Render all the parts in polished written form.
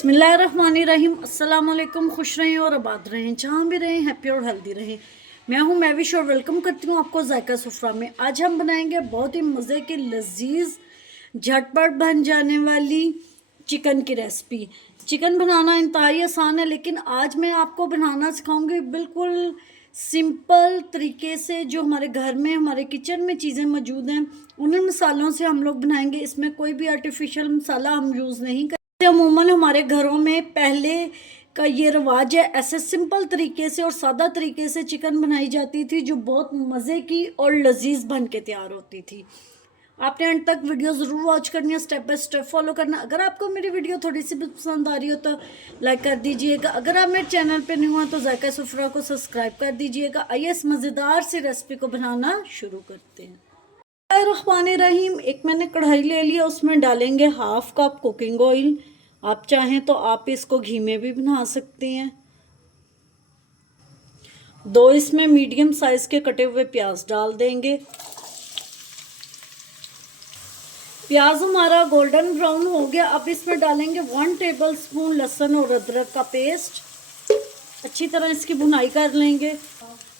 बिस्मिल्लाहिर्रहमानिर्रहीम। अस्सलाम वालेकुम। खुश रहें और आबाद रहें, जहाँ भी रहें हैप्पी और हेल्दी रहें। मैं हूँ मैविश और वेलकम करती हूँ आपको जायका सुफ्रा में। आज हम बनाएंगे बहुत ही मज़े की लजीज झटपट बन जाने वाली चिकन की रेसिपी। चिकन बनाना इंतहाई आसान है, लेकिन आज मैं आपको बनाना सिखाऊंगी बिल्कुल सिंपल तरीके से, जो हमारे घर में हमारे किचन में चीज़ें मौजूद हैं उन्हीं मसालों से हम लोग बनाएंगे। इसमें कोई भी आर्टिफिशियल मसाला हम यूज़ नहीं करते। अमूमन हमारे घरों में पहले का ये रिवाज है, ऐसे सिंपल तरीके से और सादा तरीके से चिकन बनाई जाती थी, जो बहुत मज़े की और लजीज बन के तैयार होती थी। आपने अंत तक वीडियो ज़रूर वॉच करनी है, स्टेप बाय स्टेप फॉलो करना। अगर आपको मेरी वीडियो थोड़ी सी भी पसंद आ रही हो तो लाइक कर दीजिएगा। अगर आप मेरे चैनल पे नहीं हुआ तो जायका सुफ्रा को सब्सक्राइब कर दीजिएगा। आइए इस मज़ेदार सी रेसिपी को बनाना शुरू करते हैं। रहीम। एक मैंने कढ़ाई ले लिया, उसमें डालेंगे 1/2 कप कुकिंग ऑयल। आप चाहें तो आप इसको घी में भी बना सकते हैं। 2 इसमें मीडियम साइज के कटे हुए प्याज डाल देंगे। प्याज हमारा गोल्डन ब्राउन हो गया। अब इसमें डालेंगे 1 टेबलस्पून लहसुन और अदरक का पेस्ट। अच्छी तरह इसकी भुनाई कर लेंगे।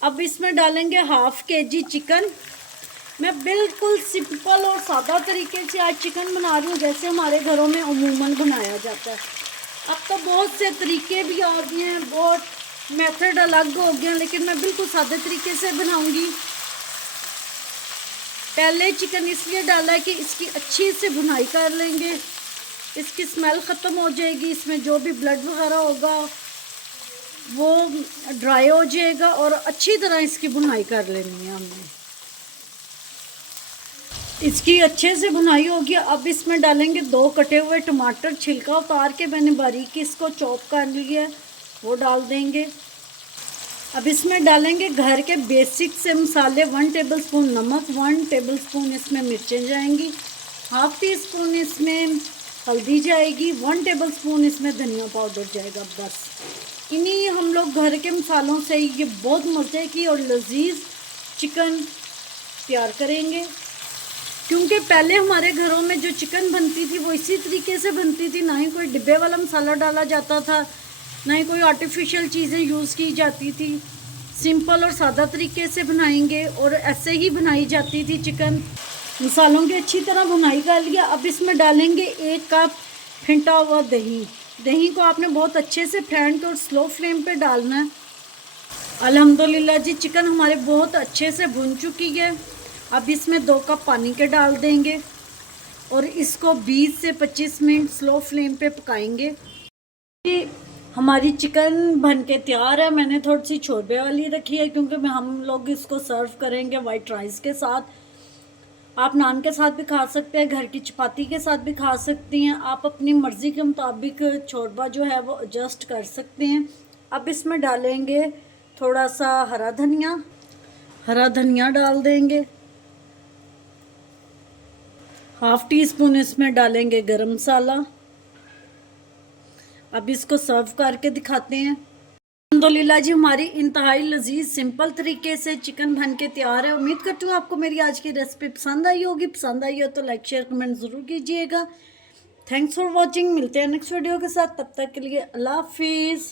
अब इसमें डालेंगे 1/2 kg चिकन। मैं बिल्कुल सिंपल और सादा तरीके से आज चिकन बना रही हूँ, जैसे हमारे घरों में अमूमन बनाया जाता है। अब तो बहुत से तरीके भी आ गए हैं, बहुत मेथड अलग हो गए हैं, लेकिन मैं बिल्कुल सादे तरीके से बनाऊंगी। पहले चिकन इसलिए डाला है कि इसकी अच्छी से भुनाई कर लेंगे, इसकी स्मेल ख़त्म हो जाएगी, इसमें जो भी ब्लड वगैरह होगा वो ड्राई हो जाएगा और अच्छी तरह इसकी भुनाई कर लेनी है हमने। इसकी अच्छे से भुनाई होगी। अब इसमें डालेंगे 2 कटे हुए टमाटर, छिलका उतार के मैंने बारीकी इसको चॉप कर लिया है, वो डाल देंगे। अब इसमें डालेंगे घर के बेसिक से मसाले, 1 टेबलस्पून नमक, 1 टेबलस्पून इसमें मिर्चें जाएंगी, 1/2 टीस्पून इसमें हल्दी जाएगी, 1 टेबलस्पून इसमें धनिया पाउडर जाएगा। बस इन्हीं हम लोग घर के मसालों से ये बहुत मज़े की और लजीज चिकन तैयार करेंगे। क्योंकि पहले हमारे घरों में जो चिकन बनती थी वो इसी तरीके से बनती थी, ना ही कोई डिब्बे वाला मसाला डाला जाता था, ना ही कोई आर्टिफिशियल चीज़ें यूज़ की जाती थी। सिंपल और सादा तरीके से बनाएंगे और ऐसे ही बनाई जाती थी चिकन। मसालों की अच्छी तरह भुनाई कर लिया। अब इसमें डालेंगे 1 कप फेंटा हुआ दही। दही को आपने बहुत अच्छे से फेंट और स्लो फ्लेम पे डालना है। अल्हम्दुलिल्लाह जी, चिकन हमारे बहुत अच्छे से भुन चुकी है। अब इसमें 2 कप पानी के डाल देंगे और इसको 20 से 25 मिनट स्लो फ्लेम पे पकाएंगे। हमारी चिकन बन के तैयार है। मैंने थोड़ी सी छोरबे वाली रखी है, क्योंकि हम लोग इसको सर्व करेंगे वाइट राइस के साथ। आप नान के साथ भी खा सकते हैं, घर की चपाती के साथ भी खा सकती हैं। आप अपनी मर्ज़ी के मुताबिक छोरबा जो है वो एडजस्ट कर सकते हैं। अब इसमें डालेंगे थोड़ा सा हरा धनिया डाल देंगे। 1/2 टीस्पून इसमें डालेंगे गरम मसाला। अब इसको सर्व करके दिखाते हैं। अल्हम्दुलिल्लाह जी, हमारी इंतहाई लजीज सिंपल तरीके से चिकन बन के तैयार है। उम्मीद करती हूँ आपको मेरी आज की रेसिपी पसंद आई होगी। पसंद आई हो तो लाइक शेयर कमेंट ज़रूर कीजिएगा। Thanks for watching. मिलते हैं नेक्स्ट वीडियो के साथ, तब तक के लिए अल्लाह हाफिज़।